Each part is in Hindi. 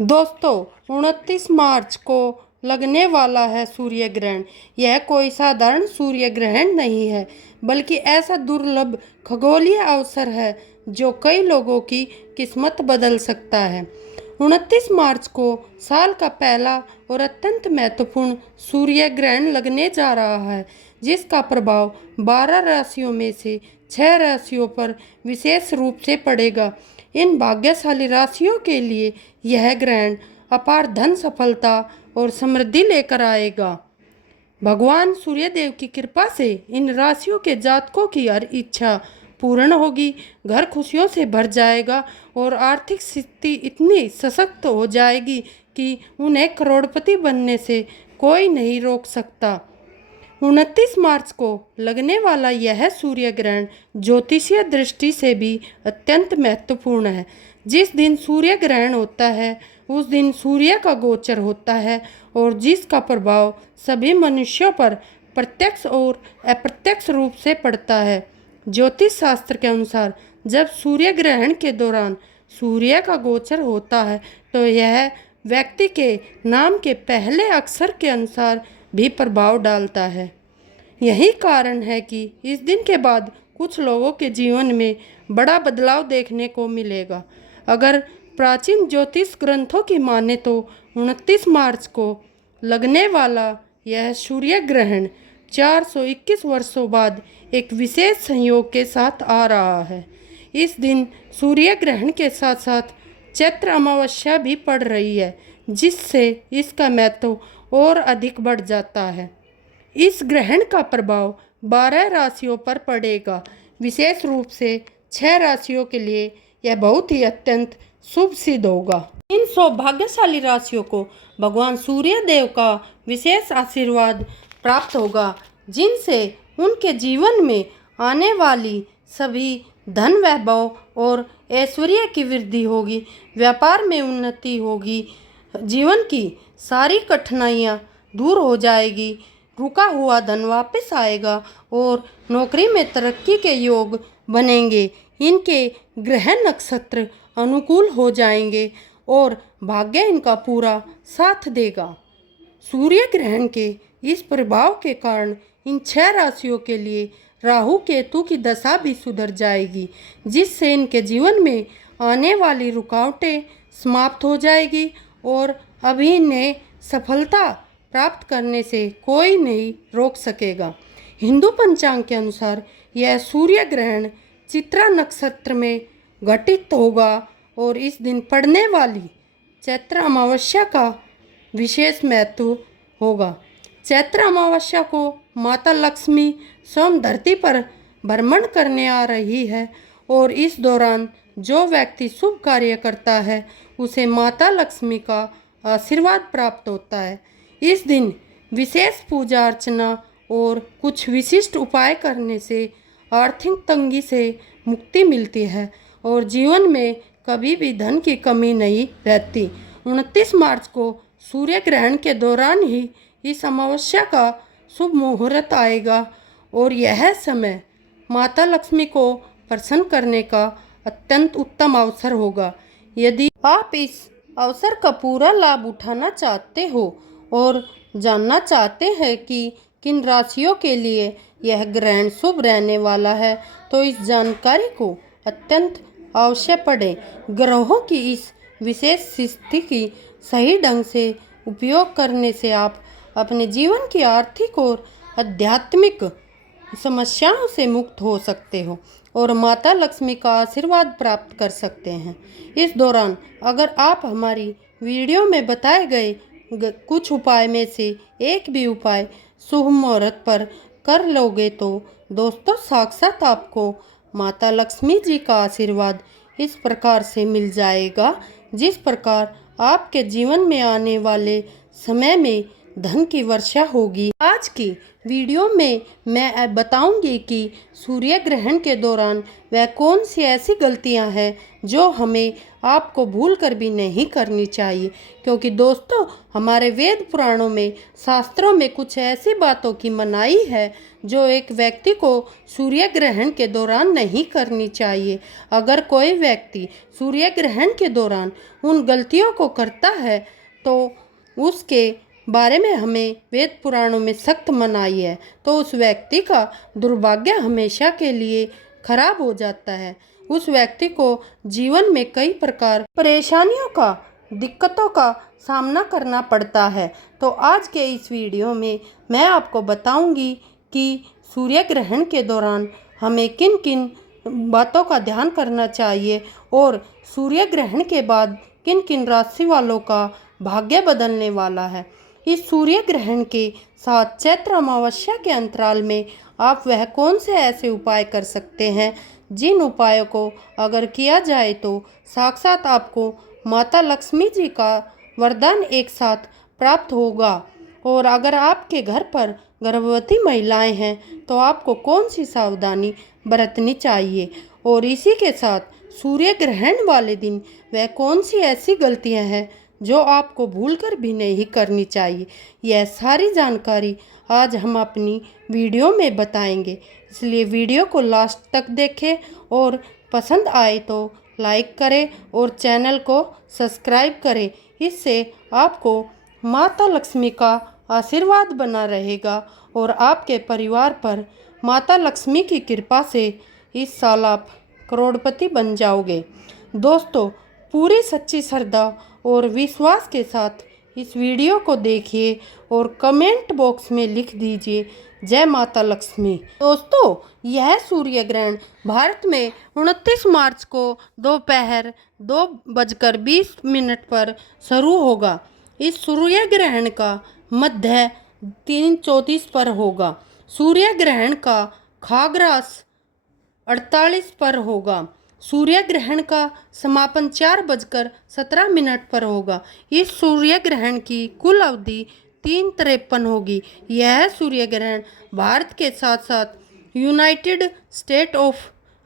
दोस्तों, 29 मार्च को लगने वाला है सूर्य ग्रहण। यह कोई साधारण सूर्य ग्रहण नहीं है, बल्कि ऐसा दुर्लभ खगोलीय अवसर है जो कई लोगों की किस्मत बदल सकता है। 29 मार्च को साल का पहला और अत्यंत महत्वपूर्ण सूर्य ग्रहण लगने जा रहा है, जिसका प्रभाव 12 राशियों में से 6 राशियों पर विशेष रूप से पड़ेगा। इन भाग्यशाली राशियों के लिए यह ग्रहण अपार धन सफलता और समृद्धि लेकर आएगा। भगवान सूर्यदेव की कृपा से इन राशियों के जातकों की हर इच्छा पूर्ण होगी, घर खुशियों से भर जाएगा और आर्थिक स्थिति इतनी सशक्त हो जाएगी कि उन्हें करोड़पति बनने से कोई नहीं रोक सकता। 29 मार्च को लगने वाला यह सूर्य ग्रहण ज्योतिषीय दृष्टि से भी अत्यंत महत्वपूर्ण है। जिस दिन सूर्य ग्रहण होता है उस दिन सूर्य का गोचर होता है और जिसका प्रभाव सभी मनुष्यों पर प्रत्यक्ष और अप्रत्यक्ष रूप से पड़ता है। ज्योतिष शास्त्र के अनुसार जब सूर्य ग्रहण के दौरान सूर्य का गोचर होता है तो यह व्यक्ति के नाम के पहले अक्षर के अनुसार भी प्रभाव डालता है। यही कारण है कि इस दिन के बाद कुछ लोगों के जीवन में बड़ा बदलाव देखने को मिलेगा। अगर प्राचीन ज्योतिष ग्रंथों की माने तो 29 मार्च को लगने वाला यह सूर्य ग्रहण 421 वर्षों बाद एक विशेष संयोग के साथ आ रहा है। इस दिन सूर्य ग्रहण के साथ साथ चैत्र अमावस्या भी पड़ रही है, जिससे इसका महत्व और अधिक बढ़ जाता है। इस ग्रहण का प्रभाव 12 राशियों पर पड़ेगा। विशेष रूप से 6 राशियों के लिए यह बहुत ही अत्यंत शुभ सिद्ध होगा। इन सौभाग्यशाली राशियों को भगवान सूर्य देव का विशेष आशीर्वाद प्राप्त होगा, जिनसे उनके जीवन में आने वाली सभी धन वैभव और ऐश्वर्य की वृद्धि होगी, व्यापार में उन्नति होगी, जीवन की सारी कठिनाइयाँ दूर हो जाएगी, रुका हुआ धन वापस आएगा और नौकरी में तरक्की के योग बनेंगे। इनके ग्रह नक्षत्र अनुकूल हो जाएंगे और भाग्य इनका पूरा साथ देगा। सूर्य ग्रहण के इस प्रभाव के कारण इन 6 राशियों के लिए राहु केतु की दशा भी सुधर जाएगी, जिससे इनके जीवन में आने वाली रुकावटें समाप्त हो जाएगी और अभी इन्हें सफलता प्राप्त करने से कोई नहीं रोक सकेगा। हिंदू पंचांग के अनुसार यह सूर्य ग्रहण चित्रा नक्षत्र में घटित होगा और इस दिन पड़ने वाली चैत्र अमावस्या का विशेष महत्व होगा। चैत्र अमावस्या को माता लक्ष्मी स्वयं धरती पर भ्रमण करने आ रही है और इस दौरान जो व्यक्ति शुभ कार्य करता है उसे माता लक्ष्मी का आशीर्वाद प्राप्त होता है। इस दिन विशेष पूजा अर्चना और कुछ विशिष्ट उपाय करने से आर्थिक तंगी से मुक्ति मिलती है और जीवन में कभी भी धन की कमी नहीं रहती। 29 मार्च को सूर्य ग्रहण के दौरान ही इस अमावस्या का शुभ मुहूर्त आएगा और यह समय माता लक्ष्मी को प्रसन्न करने का अत्यंत उत्तम अवसर होगा। यदि आप इस अवसर का पूरा लाभ उठाना चाहते हो और जानना चाहते हैं कि किन राशियों के लिए यह ग्रहण शुभ रहने वाला है, तो इस जानकारी को अत्यंत अवश्य पढ़ें। ग्रहों की इस विशेष स्थिति की सही ढंग से उपयोग करने से आप अपने जीवन की आर्थिक और आध्यात्मिक समस्याओं से मुक्त हो सकते हो और माता लक्ष्मी का आशीर्वाद प्राप्त कर सकते हैं। इस दौरान अगर आप हमारी वीडियो में बताए गए कुछ उपाय में से एक भी उपाय शुभ मुहूर्त पर कर लोगे तो दोस्तों साक्षात आपको माता लक्ष्मी जी का आशीर्वाद इस प्रकार से मिल जाएगा, जिस प्रकार आपके जीवन में आने वाले समय में धन की वर्षा होगी। आज की वीडियो में मैं बताऊंगी कि सूर्य ग्रहण के दौरान वह कौन सी ऐसी गलतियां हैं जो हमें आपको भूल कर भी नहीं करनी चाहिए, क्योंकि दोस्तों हमारे वेद पुराणों में, शास्त्रों में कुछ ऐसी बातों की मनाही है जो एक व्यक्ति को सूर्य ग्रहण के दौरान नहीं करनी चाहिए। अगर कोई व्यक्ति सूर्य ग्रहण के दौरान उन गलतियों को करता है तो उसके बारे में हमें वेद पुराणों में सख्त मनाही है, तो उस व्यक्ति का दुर्भाग्य हमेशा के लिए खराब हो जाता है। उस व्यक्ति को जीवन में कई प्रकार परेशानियों का, दिक्कतों का सामना करना पड़ता है। तो आज के इस वीडियो में मैं आपको बताऊंगी कि सूर्य ग्रहण के दौरान हमें किन किन बातों का ध्यान करना चाहिए और सूर्य ग्रहण के बाद किन किन राशि वालों का भाग्य बदलने वाला है। इस सूर्य ग्रहण के साथ चैत्र अमावस्या के अंतराल में आप वह कौन से ऐसे उपाय कर सकते हैं जिन उपायों को अगर किया जाए तो साक्षात आपको माता लक्ष्मी जी का वरदान एक साथ प्राप्त होगा। और अगर आपके घर पर गर्भवती महिलाएं हैं तो आपको कौन सी सावधानी बरतनी चाहिए, और इसी के साथ सूर्य ग्रहण वाले दिन वह कौन सी ऐसी गलतियां हैं जो आपको भूलकर भी नहीं करनी चाहिए। यह सारी जानकारी आज हम अपनी वीडियो में बताएंगे, इसलिए वीडियो को लास्ट तक देखें और पसंद आए तो लाइक करें और चैनल को सब्सक्राइब करें। इससे आपको माता लक्ष्मी का आशीर्वाद बना रहेगा और आपके परिवार पर माता लक्ष्मी की कृपा से इस साल आप करोड़पति बन जाओगे। दोस्तों पूरी सच्ची श्रद्धा और विश्वास के साथ इस वीडियो को देखिए और कमेंट बॉक्स में लिख दीजिए जय माता लक्ष्मी। दोस्तों यह सूर्य ग्रहण भारत में 29 मार्च को दोपहर 2:20 पर शुरू होगा। इस सूर्य ग्रहण का मध्य 3:34 पर होगा। सूर्य ग्रहण का खग्रास 48 पर होगा। सूर्य ग्रहण का समापन 4:17 पर होगा। इस सूर्य ग्रहण की कुल अवधि 3:53 होगी। यह सूर्य ग्रहण भारत के साथ साथ United state of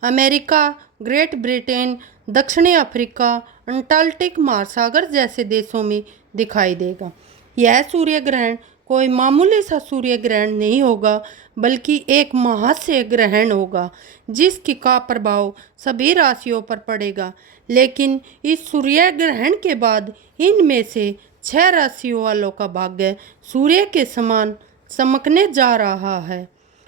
America, great Britain, दक्षिणी अफ्रीका, अंटार्कटिक महासागर जैसे देशों में दिखाई देगा। यह सूर्य ग्रहण कोई मामूली सा सूर्य ग्रहण नहीं होगा, बल्कि एक महाशय ग्रहण होगा जिसकी का प्रभाव सभी राशियों पर पड़ेगा। लेकिन इस सूर्य ग्रहण के बाद इनमें से 6 राशियों वालों का भाग्य सूर्य के समान चमकने जा रहा है।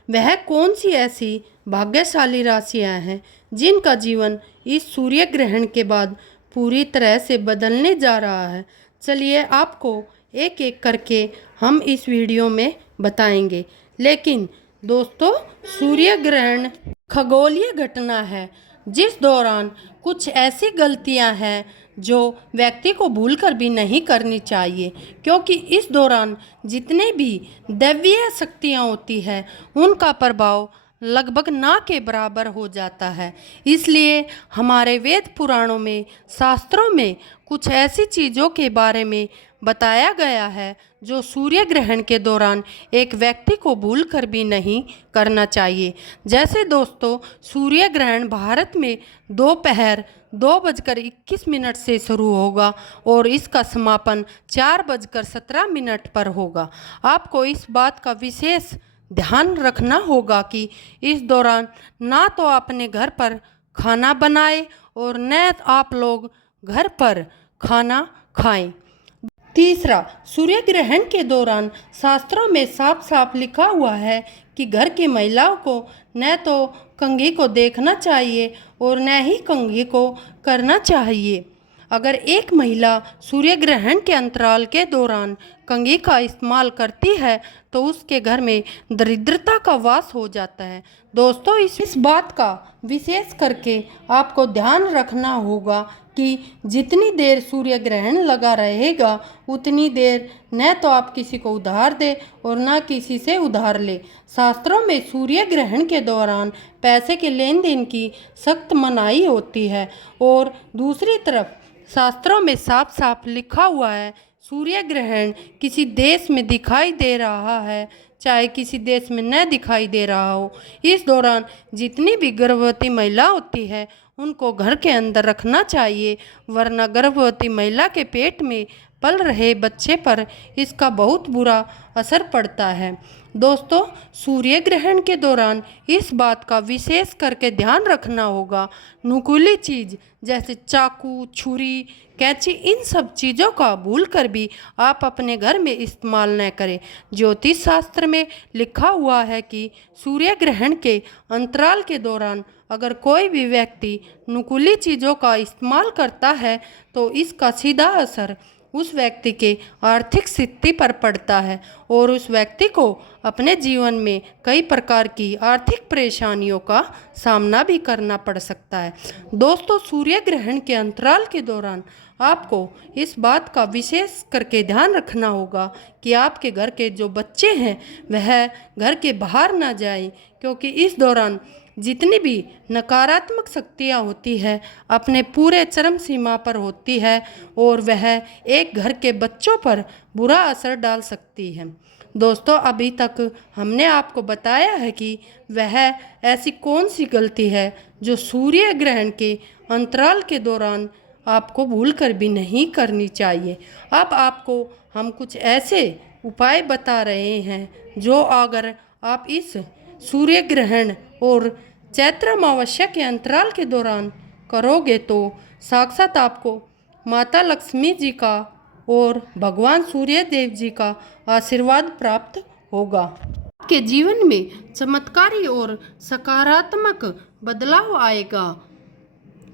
वह कौन सी ऐसी भाग्यशाली राशियां हैं जिनका जीवन इस सूर्य ग्रहण के बाद पूरी तरह से बदलने जा रहा है? चलिए आपको एक एक करके हम इस वीडियो में बताएंगे। लेकिन दोस्तों सूर्य ग्रहण खगोलीय घटना है जिस दौरान कुछ ऐसी गलतियां हैं जो व्यक्ति को भूलकर भी नहीं करनी चाहिए, क्योंकि इस दौरान जितने भी दैवीय शक्तियां होती हैं उनका प्रभाव लगभग ना के बराबर हो जाता है। इसलिए हमारे वेद पुराणों में, शास्त्रों में कुछ ऐसी चीज़ों के बारे में बताया गया है जो सूर्य ग्रहण के दौरान एक व्यक्ति को भूल कर भी नहीं करना चाहिए। जैसे दोस्तों सूर्य ग्रहण भारत में दोपहर 2:21 से शुरू होगा और इसका समापन 4:17 पर होगा। आपको इस बात का विशेष ध्यान रखना होगा कि इस दौरान ना तो अपने घर पर खाना बनाएं और न आप लोग घर पर खाना खाएं। तीसरा, सूर्य ग्रहण के दौरान शास्त्रों में साफ साफ लिखा हुआ है कि घर की महिलाओं को न तो कंघी को देखना चाहिए और न ही कंघी को करना चाहिए। अगर एक महिला सूर्य ग्रहण के अंतराल के दौरान कंघी का इस्तेमाल करती है तो उसके घर में दरिद्रता का वास हो जाता है। दोस्तों इस बात का विशेष करके आपको ध्यान रखना होगा कि जितनी देर सूर्य ग्रहण लगा रहेगा उतनी देर न तो आप किसी को उधार दें और न किसी से उधार ले। शास्त्रों में सूर्य ग्रहण के दौरान पैसे के लेन देन की सख्त मनाही होती है और दूसरी तरफ शास्त्रों में साफ साफ लिखा हुआ है सूर्य ग्रहण किसी देश में दिखाई दे रहा है, चाहे किसी देश में न दिखाई दे रहा हो, इस दौरान जितनी भी गर्भवती महिला होती है उनको घर के अंदर रखना चाहिए, वरना गर्भवती महिला के पेट में पल रहे बच्चे पर इसका बहुत बुरा असर पड़ता है। दोस्तों, सूर्य ग्रहण के दौरान इस बात का विशेष करके ध्यान रखना होगा, नुकीली चीज़ जैसे चाकू, छुरी, कैंची, इन सब चीज़ों का भूल कर भी आप अपने घर में इस्तेमाल न करें। ज्योतिष शास्त्र में लिखा हुआ है कि सूर्य ग्रहण के अंतराल के दौरान अगर कोई भी व्यक्ति नुकीली चीज़ों का इस्तेमाल करता है तो इसका सीधा असर उस व्यक्ति के आर्थिक स्थिति पर पड़ता है और उस व्यक्ति को अपने जीवन में कई प्रकार की आर्थिक परेशानियों का सामना भी करना पड़ सकता है। दोस्तों, सूर्य ग्रहण के अंतराल के दौरान आपको इस बात का विशेष करके ध्यान रखना होगा कि आपके घर के जो बच्चे हैं वह घर के बाहर ना जाएं, क्योंकि इस दौरान जितनी भी नकारात्मक शक्तियाँ होती है अपने पूरे चरम सीमा पर होती है और वह एक घर के बच्चों पर बुरा असर डाल सकती है। दोस्तों, अभी तक हमने आपको बताया है कि वह ऐसी कौन सी गलती है जो सूर्य ग्रहण के अंतराल के दौरान आपको भूल कर भी नहीं करनी चाहिए। अब आपको हम कुछ ऐसे उपाय बता रहे हैं जो अगर आप इस सूर्य ग्रहण और चैत्र अमावस्या के अंतराल के दौरान करोगे तो साक्षात आपको माता लक्ष्मी जी का और भगवान सूर्य देव जी का आशीर्वाद प्राप्त होगा। आपके जीवन में चमत्कारी और सकारात्मक बदलाव आएगा।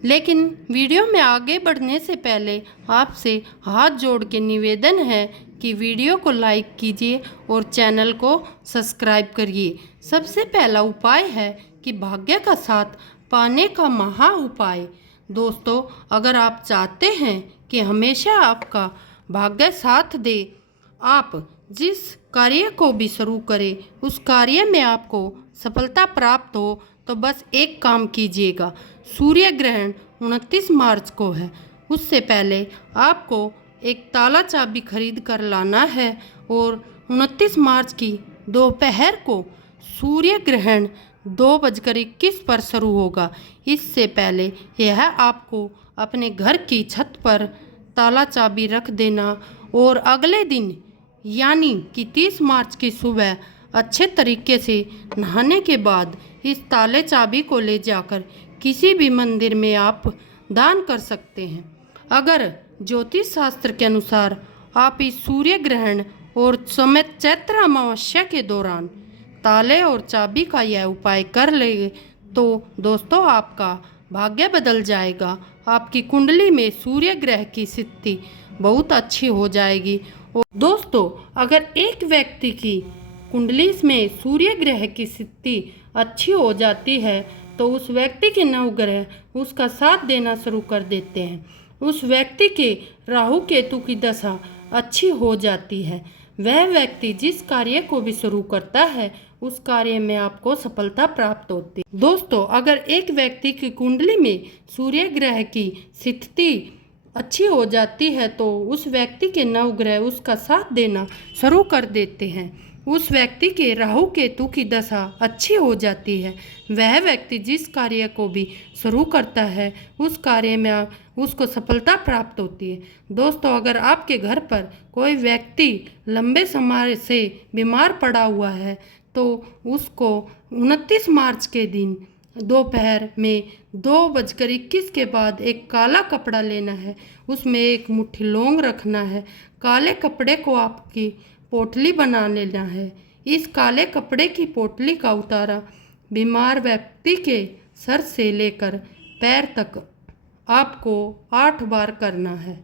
लेकिन वीडियो में आगे बढ़ने से पहले आपसे हाथ जोड़ के निवेदन है कि वीडियो को लाइक कीजिए और चैनल को सब्सक्राइब करिए। सबसे पहला उपाय है कि भाग्य का साथ पाने का महा उपाय। दोस्तों, अगर आप चाहते हैं कि हमेशा आपका भाग्य साथ दे, आप जिस कार्य को भी शुरू करें उस कार्य में आपको सफलता प्राप्त हो, तो बस एक काम कीजिएगा। सूर्य ग्रहण 29 मार्च को है, उससे पहले आपको एक ताला चाबी खरीद कर लाना है और 29 मार्च की दोपहर को सूर्य ग्रहण 2:21 पर शुरू होगा। इससे पहले यह आपको अपने घर की छत पर ताला चाबी रख देना और अगले दिन यानी कि 30 मार्च की सुबह अच्छे तरीके से नहाने के बाद इस ताले चाबी को ले जाकर किसी भी मंदिर में आप दान कर सकते हैं। अगर ज्योतिष शास्त्र के अनुसार आप इस सूर्य ग्रहण और समेत चैत्र अमावस्या के दौरान ताले और चाबी का यह उपाय कर ले तो दोस्तों आपका भाग्य बदल जाएगा। आपकी कुंडली में सूर्य ग्रह की स्थिति बहुत अच्छी हो जाएगी। और दोस्तों, अगर एक व्यक्ति की कुंडली में सूर्य ग्रह की स्थिति अच्छी हो जाती है तो उस व्यक्ति के नवग्रह उसका साथ देना शुरू कर देते हैं। उस व्यक्ति के राहु केतु की दशा अच्छी हो जाती है। वह व्यक्ति जिस कार्य को भी शुरू करता है उस कार्य में आपको सफलता प्राप्त होती है। दोस्तों, अगर एक व्यक्ति की कुंडली में सूर्य ग्रह की स्थिति अच्छी हो जाती है तो उस व्यक्ति के नवग्रह उसका साथ देना शुरू कर देते हैं। उस व्यक्ति के राहु केतु की दशा अच्छी हो जाती है। वह व्यक्ति जिस कार्य को भी शुरू करता है उस कार्य में उसको सफलता प्राप्त होती है। दोस्तों, अगर आपके घर पर कोई व्यक्ति लंबे समय से बीमार पड़ा हुआ है तो उसको 29 मार्च के दिन दोपहर में 2:21 के बाद एक काला कपड़ा लेना है, उसमें एक मुट्ठी लौंग रखना है। काले कपड़े को आपकी पोटली बना लेना है। इस काले कपड़े की पोटली का उतारा बीमार व्यक्ति के सर से लेकर पैर तक आपको 8 बार करना है।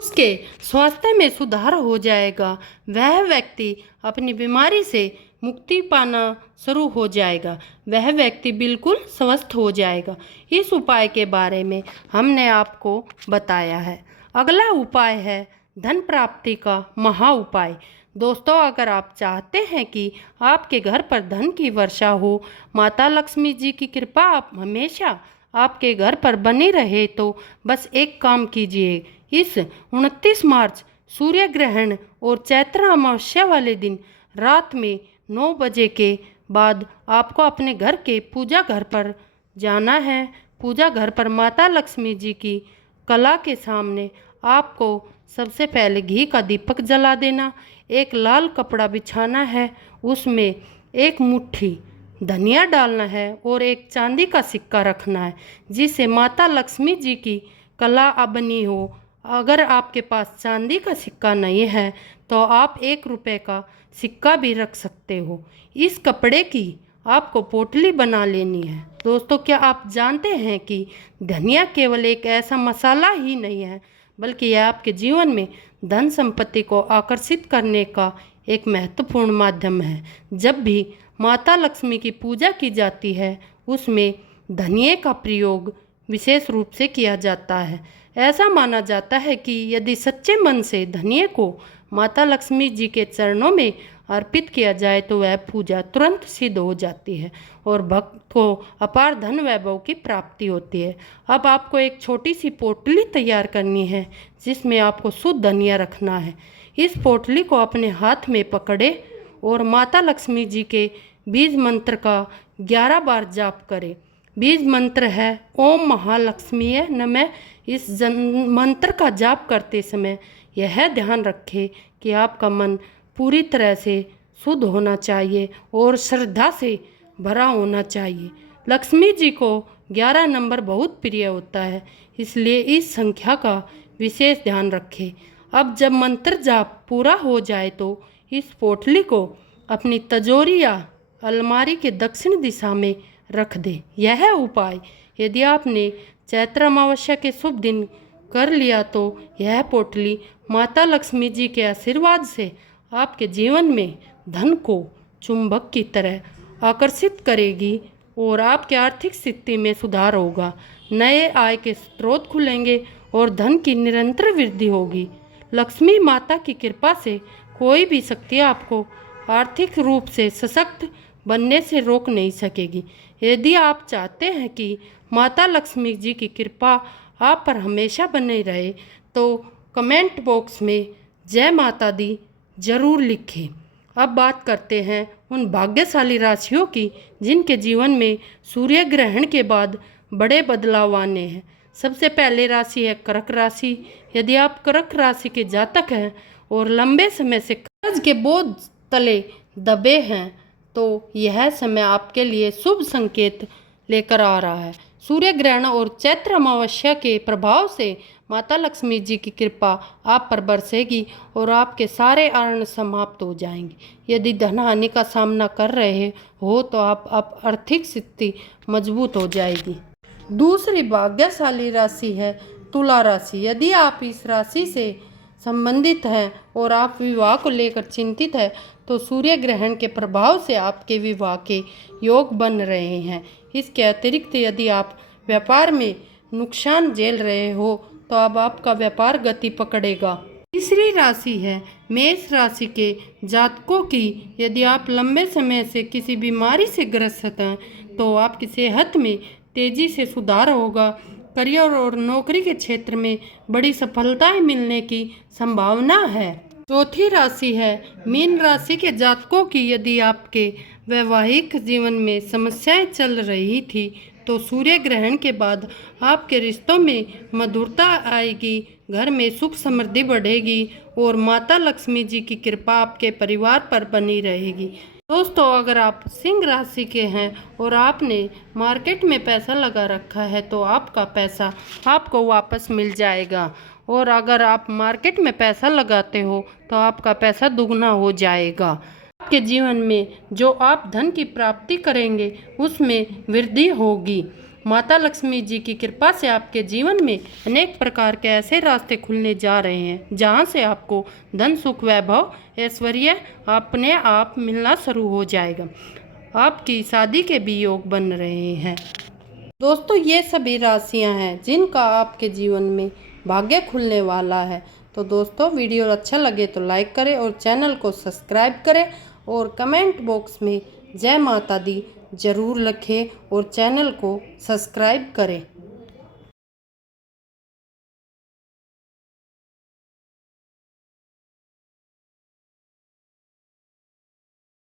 उसके स्वास्थ्य में सुधार हो जाएगा। वह व्यक्ति अपनी बीमारी से मुक्ति पाना शुरू हो जाएगा। वह व्यक्ति बिल्कुल स्वस्थ हो जाएगा। इस उपाय के बारे में हमने आपको बताया है। अगला उपाय है धन प्राप्ति का महा उपाय। दोस्तों, अगर आप चाहते हैं कि आपके घर पर धन की वर्षा हो, माता लक्ष्मी जी की कृपा आप हमेशा आपके घर पर बनी रहे, तो बस एक काम कीजिए। इस 29 मार्च सूर्य ग्रहण और चैत्र अमावस्या वाले दिन रात में 9 बजे के बाद आपको अपने घर के पूजा घर पर जाना है। पूजा घर पर माता लक्ष्मी जी की कला के सामने आपको सबसे पहले घी का दीपक जला देना, एक लाल कपड़ा बिछाना है, उसमें एक मुट्ठी धनिया डालना है और एक चांदी का सिक्का रखना है जिसे माता लक्ष्मी जी की कला बनी हो। अगर आपके पास चांदी का सिक्का नहीं है तो आप 1 रुपये का सिक्का भी रख सकते हो। इस कपड़े की आपको पोटली बना लेनी है। दोस्तों, क्या आप जानते हैं कि धनिया केवल एक ऐसा मसाला ही नहीं है, बल्कि यह आपके जीवन में धन संपत्ति को आकर्षित करने का एक महत्वपूर्ण माध्यम है। जब भी माता लक्ष्मी की पूजा की जाती है, उसमें धनिये का प्रयोग विशेष रूप से किया जाता है। ऐसा माना जाता है कि यदि सच्चे मन से धनिये को माता लक्ष्मी जी के चरणों में अर्पित किया जाए तो वह पूजा तुरंत सिद्ध हो जाती है और भक्त को अपार धन वैभव की प्राप्ति होती है। अब आपको एक छोटी सी पोटली तैयार करनी है जिसमें आपको शुद्ध धनिया रखना है। इस पोटली को अपने हाथ में पकड़े और माता लक्ष्मी जी के बीज मंत्र का 11 बार जाप करें। बीज मंत्र है ओम महालक्ष्मीये नमः। इस मंत्र का जाप करते समय यह ध्यान रखें कि आपका मन पूरी तरह से शुद्ध होना चाहिए और श्रद्धा से भरा होना चाहिए। लक्ष्मी जी को 11 नंबर बहुत प्रिय होता है, इसलिए इस संख्या का विशेष ध्यान रखें। अब जब मंत्र जाप पूरा हो जाए तो इस पोटली को अपनी तिजोरी या अलमारी के दक्षिण दिशा में रख दें। यह उपाय यदि आपने चैत्र अमावस्या के शुभ दिन कर लिया तो यह पोटली माता लक्ष्मी जी के आशीर्वाद से आपके जीवन में धन को चुंबक की तरह आकर्षित करेगी और आपकी आर्थिक स्थिति में सुधार होगा। नए आय के स्रोत खुलेंगे और धन की निरंतर वृद्धि होगी। लक्ष्मी माता की कृपा से कोई भी शक्ति आपको आर्थिक रूप से सशक्त बनने से रोक नहीं सकेगी। यदि आप चाहते हैं कि माता लक्ष्मी जी की कृपा आप पर हमेशा बनी रहे तो कमेंट बॉक्स में जय माता दी जरूर लिखें। अब बात करते हैं उन भाग्यशाली राशियों की जिनके जीवन में सूर्य ग्रहण के बाद बड़े बदलाव आने हैं। सबसे पहले राशि है कर्क राशि। यदि आप कर्क राशि के जातक हैं और लंबे समय से कर्ज के बोझ तले दबे हैं तो यह समय आपके लिए शुभ संकेत लेकर आ रहा है। सूर्य ग्रहण और चैत्र अमावस्या के प्रभाव से माता लक्ष्मी जी की कृपा आप पर बरसेगी और आपके सारे अर्ण समाप्त हो जाएंगे। यदि धन हानि का सामना कर रहे हो तो आप आर्थिक स्थिति मजबूत हो जाएगी। दूसरी भाग्यशाली राशि है तुला राशि। यदि आप इस राशि से संबंधित हैं और आप विवाह को लेकर चिंतित हैं तो सूर्य ग्रहण के प्रभाव से आपके विवाह के योग बन रहे हैं। इसके अतिरिक्त यदि आप व्यापार में नुकसान झेल रहे हो तो अब आपका व्यापार गति पकड़ेगा। तीसरी राशि है मेष राशि के जातकों की। यदि आप लंबे समय से किसी बीमारी से ग्रस्त हैं तो आपकी सेहत में तेजी से सुधार होगा। करियर और नौकरी के क्षेत्र में बड़ी सफलताएं मिलने की संभावना है। चौथी राशि है मीन राशि के जातकों की। यदि आपके वैवाहिक जीवन में समस्याएं चल रही थी तो सूर्य ग्रहण के बाद आपके रिश्तों में मधुरता आएगी, घर में सुख समृद्धि बढ़ेगी और माता लक्ष्मी जी की कृपा आपके परिवार पर बनी रहेगी। दोस्तों, अगर आप सिंह राशि के हैं और आपने मार्केट में पैसा लगा रखा है तो आपका पैसा आपको वापस मिल जाएगा और अगर आप मार्केट में पैसा लगाते हो तो आपका पैसा दुगना हो जाएगा। आपके जीवन में जो आप धन की प्राप्ति करेंगे उसमें वृद्धि होगी। माता लक्ष्मी जी की कृपा से आपके जीवन में अनेक प्रकार के ऐसे रास्ते खुलने जा रहे हैं जहां से आपको धन सुख वैभव ऐश्वर्य अपने आप मिलना शुरू हो जाएगा। आपकी शादी के भी योग बन रहे हैं। दोस्तों, ये सभी राशियां हैं जिनका आपके जीवन में भाग्य खुलने वाला है। तो दोस्तों, वीडियो अच्छा लगे तो लाइक करें और चैनल को सब्सक्राइब करें और कमेंट बॉक्स में जय माता दी जरूर लिखें और चैनल को सब्सक्राइब करें।